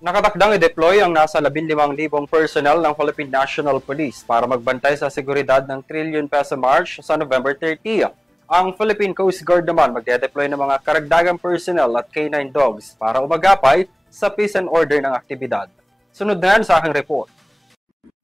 Nakatakdang i-deploy ang nasa 15,000 personnel ng Philippine National Police para magbantay sa seguridad ng trillion-peso march sa November 30. Ang Philippine Coast Guard naman magde-deploy ng mga karagdagang personnel at K9 dogs para umagapay sa peace and order ng aktibidad. Sunod na yan sa aking report.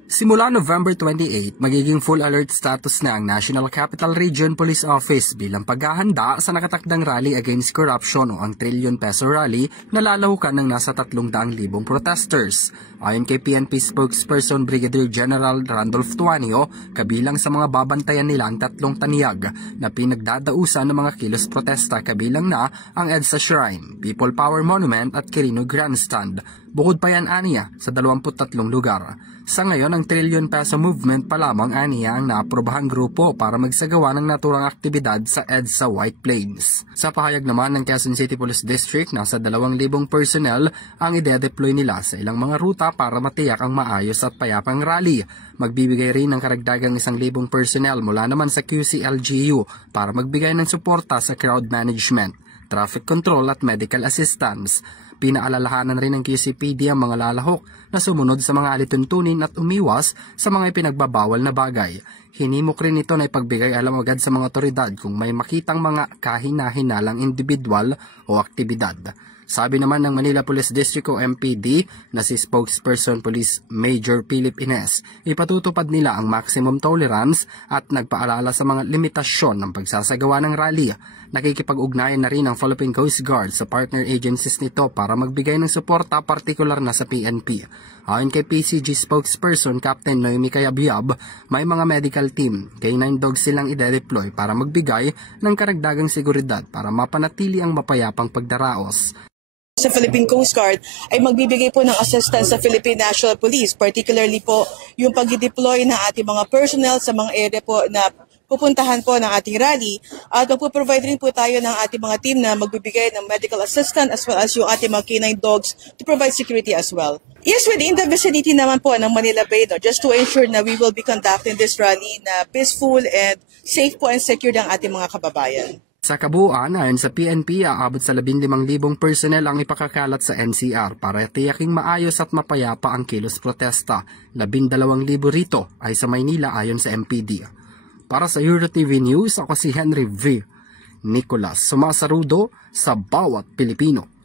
Simula November 28, magiging full alert status na ang National Capital Region Police Office bilang paghahanda sa nakatakdang rally against corruption o ang trillion peso rally na lalahukan ng nasa 300,000 protesters. Ayon kay PNP spokesperson Brigadier General Randolph Tuanio, kabilang sa mga babantayan nila ang 3 taniyag na pinagdadausan ng mga kilos protesta, kabilang na ang EDSA Shrine, People Power Monument at Quirino Grandstand. Bukod pa yan aniya sa 23 lugar. Sa ngayon, ang trillion peso movement pa lamang aniya ang naaprobahang grupo para magsagawa ng naturang aktibidad sa EDSA White Plains. Sa pahayag naman ng Quezon City Police District, nasa 2,000 personnel ang ide-deploy nila sa ilang mga ruta para matiyak ang maayos at payapang rally. Magbibigay rin ng karagdagang 1,000 personnel mula naman sa QCLGU para magbigay ng suporta sa crowd management, traffic control at medical assistance. Pinaalalahanan rin ng QCPD ang mga lalahok na sumunod sa mga alituntunin at umiwas sa mga ipinagbabawal na bagay. Hinimok rin ito na ipagbigay alam agad sa mga otoridad kung may makitang mga kahina-hinalang individual o aktibidad. Sabi naman ng Manila Police District o MPD na si Spokesperson Police Major Philip Ines, ipatutupad nila ang maximum tolerance at nagpaalala sa mga limitasyon ng pagsasagawa ng rally. Nakikipag-ugnayan na rin ang Philippine Coast Guard sa partner agencies nito para magbigay ng suporta partikular na sa PNP. Ayon kay PCG spokesperson Captain Noemi Cayabyab, may mga medical team, K9 dogs silang ide-deploy para magbigay ng karagdagang seguridad para mapanatili ang mapayapang pagdaraos. Sa Philippine Coast Guard ay magbibigay po ng assistance sa Philippine National Police, particularly po yung pag-deploy ng ating mga personnel sa mga area po na pupuntahan po ng ating rally, at magpo-provide rin po tayo ng ating mga team na magbibigay ng medical assistance as well as yung ating mga K9 dogs to provide security as well. Yes, within the vicinity naman po ng Manila Bay, no, just to ensure na we will be conducting this rally na peaceful and safe po and secure ng ating mga kababayan. Sa kabuuan, ayon sa PNP, aabot sa 15,000 personnel ang ipakakalat sa NCR para tiyaking maayos at mapayapa ang kilos protesta. 12,000 rito ay sa Maynila ayon sa MPD. Para sa EuroTV News, ako si Henry V. Nicolas, sumasarudo sa bawat Pilipino.